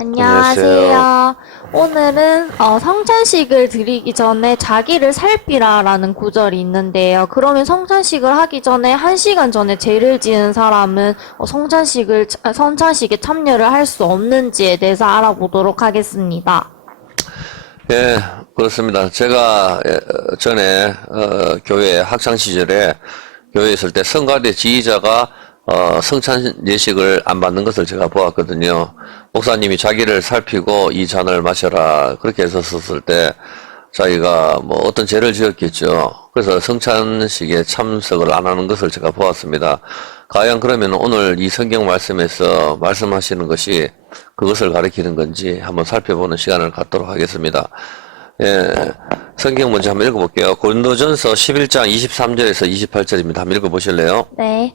안녕하세요. 오늘은 어, 성찬식을 드리기 전에 자기를 살피라라는 구절이 있는데요. 그러면 성찬식을 하기 전에 한 시간 전에 죄를 지은 사람은 어, 성찬식을 아, 성찬식에 참여를 할 수 없는지에 대해서 알아보도록 하겠습니다. 예, 그렇습니다. 제가 예, 어, 전에 어, 교회 학창 시절에 교회에 있을 때 성가대 지휘자가 어, 성찬 예식을 안 받는 것을 제가 보았거든요. 목사님이 자기를 살피고 이 잔을 마셔라 그렇게 했었을 때 자기가 뭐 어떤 죄를 지었겠죠. 그래서 성찬식에 참석을 안 하는 것을 제가 보았습니다. 과연 그러면 오늘 이 성경 말씀에서 말씀하시는 것이 그것을 가리키는 건지 한번 살펴보는 시간을 갖도록 하겠습니다. 예, 성경 먼저 한번 읽어볼게요. 고린도전서 11장 23절에서 28절입니다. 한번 읽어보실래요? 네.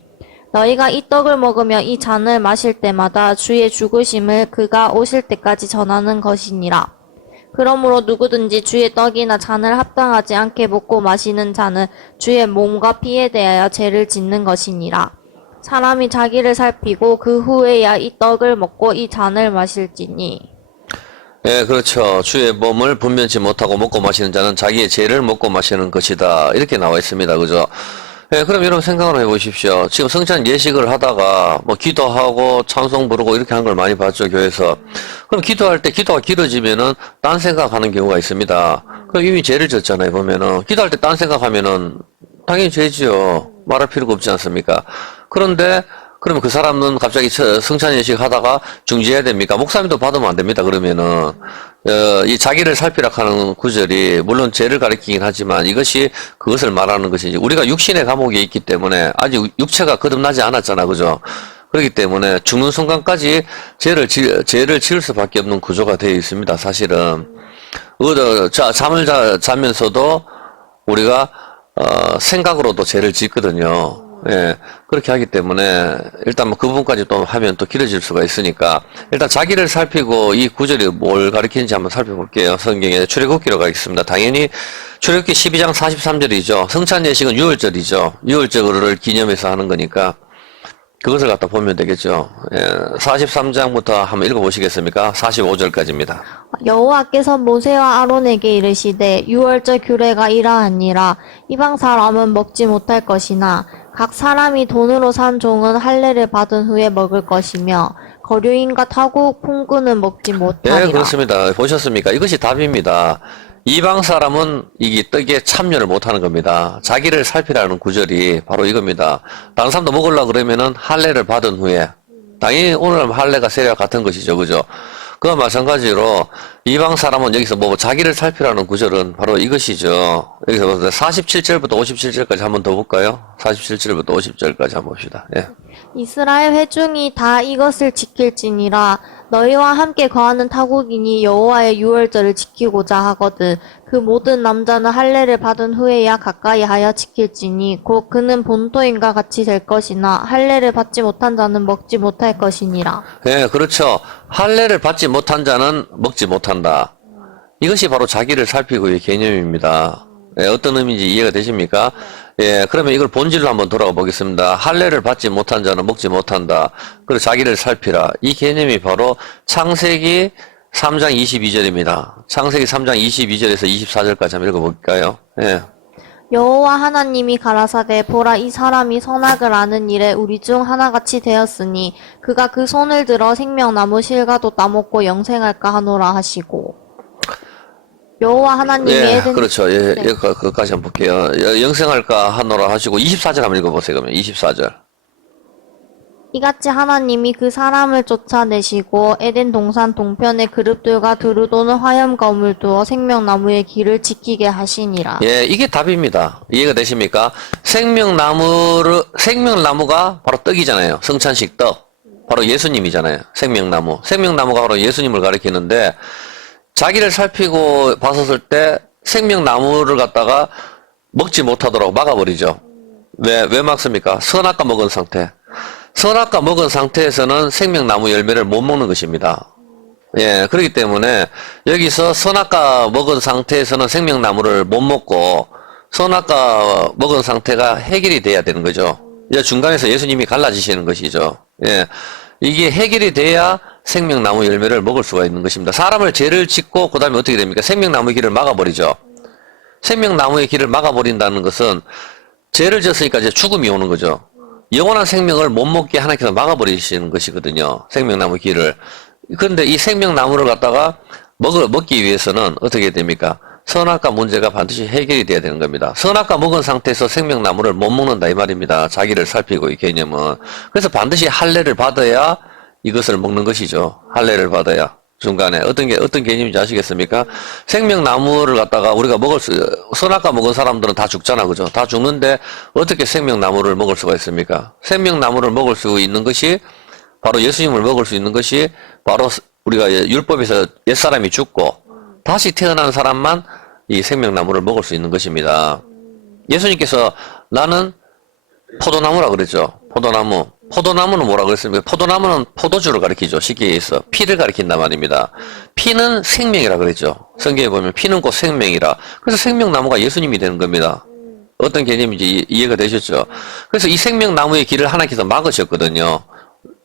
너희가 이 떡을 먹으며 이 잔을 마실 때마다 주의 죽으심을 그가 오실 때까지 전하는 것이니라. 그러므로 누구든지 주의 떡이나 잔을 합당하지 않게 먹고 마시는 자는 주의 몸과 피에 대하여 죄를 짓는 것이니라. 사람이 자기를 살피고 그 후에야 이 떡을 먹고 이 잔을 마실지니. 예, 그렇죠. 주의 몸을 분변치 못하고 먹고 마시는 자는 자기의 죄를 먹고 마시는 것이다. 이렇게 나와 있습니다. 그죠? 예, 그럼 여러분 생각을 해보십시오. 지금 성찬 예식을 하다가 뭐 기도하고 찬송 부르고 이렇게 한 걸 많이 봤죠, 교회에서. 그럼 기도할 때 기도가 길어지면은 딴 생각하는 경우가 있습니다. 그럼 이미 죄를 졌잖아요, 보면은. 기도할 때 딴 생각하면은 당연히 죄지요. 말할 필요가 없지 않습니까? 그런데 그러면 그 사람은 갑자기 저- 성찬 예식 하다가 중지해야 됩니까? 목사님도 받으면 안 됩니다. 그러면은 어, 이 자기를 살피라 하는 구절이 물론 죄를 가리키긴 하지만 이것이 그것을 말하는 것이지 우리가 육신의 감옥에 있기 때문에 아직 육체가 거듭나지 않았잖아, 그죠? 그렇기 때문에 죽는 순간까지 죄를 지, 죄를 지을 수밖에 없는 구조가 되어 있습니다. 사실은 어, 자, 잠을 자, 자면서도 우리가 어, 생각으로도 죄를 짓거든요. 예, 그렇게 하기 때문에 일단 뭐 그 부분까지 또 하면 또 길어질 수가 있으니까 일단 자기를 살피고 이 구절이 뭘 가리키는지 한번 살펴볼게요. 성경에 출애굽기로 가겠습니다. 당연히 출애굽기 12장 43절이죠. 성찬 예식은 6월절이죠. 6월절을 기념해서 하는 거니까 그것을 갖다 보면 되겠죠. 예, 43장부터 한번 읽어보시겠습니까? 45절까지입니다. 여호와께서 모세와 아론에게 이르시되 유월절 규례가 이러하니라 이방 사람은 먹지 못할 것이나 각 사람이 돈으로 산 종은 할례를 받은 후에 먹을 것이며 거류인과 타국 풍구는 먹지 못하리라. 예, 그렇습니다. 보셨습니까? 이것이 답입니다. 이방 사람은 이 떡에 참여를 못하는 겁니다. 자기를 살피라는 구절이 바로 이겁니다. 다른 사람도 먹으려고 그러면은 할례를 받은 후에 당연히 오늘 할례가 세례와 같은 것이죠, 그죠? 그와 마찬가지로 이방 사람은 여기서 뭐 자기를 살피라는 구절은 바로 이것이죠. 여기서 47절부터 57절까지 한번 더 볼까요? 47절부터 50절까지 한번 봅시다. 예. 이스라엘 회중이 다 이것을 지킬지니라 너희와 함께 거하는 타국인이 여호와의 유월절을 지키고자 하거든 그 모든 남자는 할례를 받은 후에야 가까이 하여 지킬지니 곧 그는 본토인과 같이 될 것이나 할례를 받지 못한 자는 먹지 못할 것이니라 예, 그렇죠. 할례를 받지 못한 자는 먹지 못한 다. 이것이 바로 자기를 살피고의 개념입니다. 예, 어떤 의미인지 이해가 되십니까? 예, 그러면 이걸 본질로 한번 돌아가 보겠습니다. 할례를 받지 못한 자는 먹지 못한다. 그리고 자기를 살피라. 이 개념이 바로 창세기 3장 22절입니다. 창세기 3장 22절에서 24절까지 한번 읽어볼까요? 예. 여호와 하나님이 가라사대 보라 이 사람이 선악을 아는 일에 우리 중 하나같이 되었으니 그가 그 손을 들어 생명나무 실과도 따먹고 영생할까 하노라 하시고 여호와 하나님이 예, 에덴 그렇죠. 예, 네. 예, 그- 한번 볼게요. 여- 영생할까 하노라 하시고 24절 한번 읽어보세요. 그러면 24절. 이같이 하나님이 그 사람을 쫓아내시고 에덴 동산 동편의 그룹들과 두루 도는 화염 검을 두어 생명나무의 길을 지키게 하시니라. 예, 이게 답입니다. 이해가 되십니까? 생명나무를, 생명나무가 바로 떡이잖아요. 성찬식 떡. 바로 예수님이잖아요. 생명나무. 생명나무가 바로 예수님을 가리키는데, 자기를 살피고 봤었을 때, 생명나무를 갖다가 먹지 못하도록 막아버리죠. 왜, 왜 막습니까? 선악과 먹은 상태. 선악과 먹은 상태에서는 생명나무 열매를 못 먹는 것입니다. 예, 그렇기 때문에 여기서 선악과 먹은 상태에서는 생명나무를 못 먹고 선악과 먹은 상태가 해결이 돼야 되는 거죠. 이제 중간에서 예수님이 갈라지시는 것이죠. 예. 이게 해결이 돼야 생명나무 열매를 먹을 수가 있는 것입니다. 사람을 죄를 짓고 그 다음에 어떻게 됩니까? 생명나무의 길을 막아버리죠. 생명나무의 길을 막아버린다는 것은 죄를 졌으니까 이제 죽음이 오는 거죠. 영원한 생명을 못 먹게 하나님께서 막아버리시는 것이거든요. 생명나무 길을. 그런데 이 생명나무를 갖다가 먹을, 먹기 위해서는 어떻게 됩니까? 선악과 문제가 반드시 해결이 돼야 되는 겁니다. 선악과 먹은 상태에서 생명나무를 못 먹는다 이 말입니다. 자기를 살피고 이 개념은. 그래서 반드시 할례를 받아야 이것을 먹는 것이죠. 할례를 받아야. 중간에 어떤 게 어떤 개념인지 아시겠습니까? 생명나무를 갖다가 우리가 먹을 수 선악과 먹은 사람들은 다 죽잖아, 그죠? 다 죽는데 어떻게 생명나무를 먹을 수가 있습니까? 생명나무를 먹을 수 있는 것이 바로 예수님을 먹을 수 있는 것이 바로 우리가 율법에서 옛 사람이 죽고 다시 태어난 사람만 이 생명나무를 먹을 수 있는 것입니다. 예수님께서 나는 포도나무라 그랬죠. 포도나무. 포도나무는 뭐라 그랬습니까? 포도나무는 포도주를 가리키죠. 쉽게 얘기해서. 피를 가리킨단 말입니다. 피는 생명이라 그랬죠. 성경에 보면 피는 곧 생명이라. 그래서 생명나무가 예수님이 되는 겁니다. 어떤 개념인지 이- 이해가 되셨죠? 그래서 이 생명나무의 길을 하나님께서 막으셨거든요.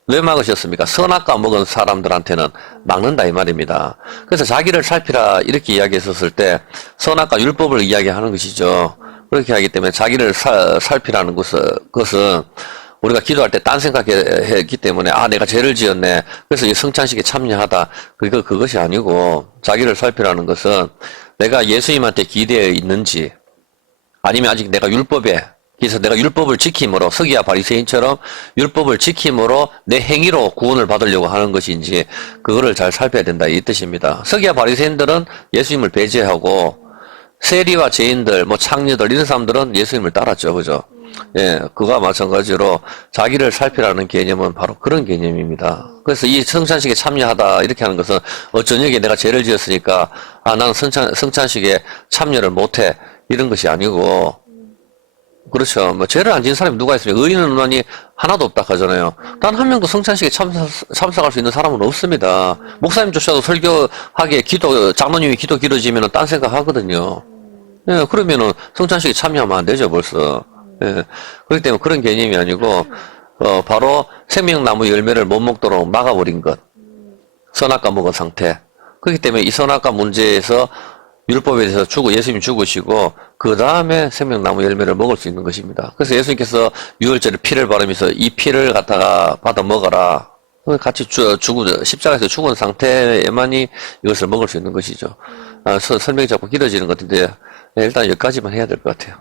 왜 막으셨습니까? 선악과 먹은 사람들한테는 막는다 이 말입니다. 그래서 자기를 살피라 이렇게 이야기했었을 때 선악과 율법을 이야기하는 것이죠. 그렇게 하기 때문에 자기를 사- 살피라는 것은 우리가 기도할 때 딴 생각했기 때문에 아 내가 죄를 지었네. 그래서 이 성찬식에 참여하다. 그거 그것이 아니고 자기를 살피라는 것은 내가 예수님한테 기대어 있는지 아니면 아직 내가 율법에 그래서 내가 율법을 지킴으로 서기야 바리새인처럼 율법을 지킴으로 내 행위로 구원을 받으려고 하는 것인지 그거를 잘 살펴야 된다 이 뜻입니다. 서기야 바리새인들은 예수님을 배제하고 세리와 죄인들, 뭐 창녀들 이런 사람들은 예수님을 따랐죠, 그죠? 예, 그와 마찬가지로 자기를 살피라는 개념은 바로 그런 개념입니다. 그래서 이 성찬식에 참여하다 이렇게 하는 것은 어 저녁에 내가 죄를 지었으니까 아 나는 성찬 성찬식에 참여를 못해 이런 것이 아니고 그렇죠. 뭐 죄를 안 지은 사람이 누가 있습니까? 의인은 논이 하나도 없다 하잖아요. 단 한 명도 성찬식에 참석, 참석할 수 있는 사람은 없습니다. 목사님조차도 설교하기에 기도 장로님이 기도 길어지면은 딴 생각 하거든요. 예, 그러면은 성찬식에 참여하면 안 되죠, 벌써. 예. 그렇기 때문에 그런 개념이 아니고 어, 바로 생명나무 열매를 못 먹도록 막아버린 것. 선악과 먹은 상태. 그렇기 때문에 이 선악과 문제에서 율법에 대해서 죽고 예수님이 죽으시고 그 다음에 생명나무 열매를 먹을 수 있는 것입니다. 그래서 예수님께서 유월절에 피를 바르면서 이 피를 갖다가 받아 먹어라. 같이 죽, 죽은 십자가에서 죽은 상태에만이 이것을 먹을 수 있는 것이죠. 아, 서- 설명이 자꾸 길어지는 것 같은데 네, 일단 여기까지만 해야 될 것 같아요.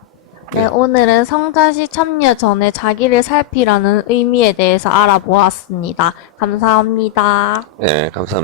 네, 오늘은 성찬식 참여 전에 자기를 살피라는 의미에 대해서 알아보았습니다. 감사합니다. 네, 감사합니다.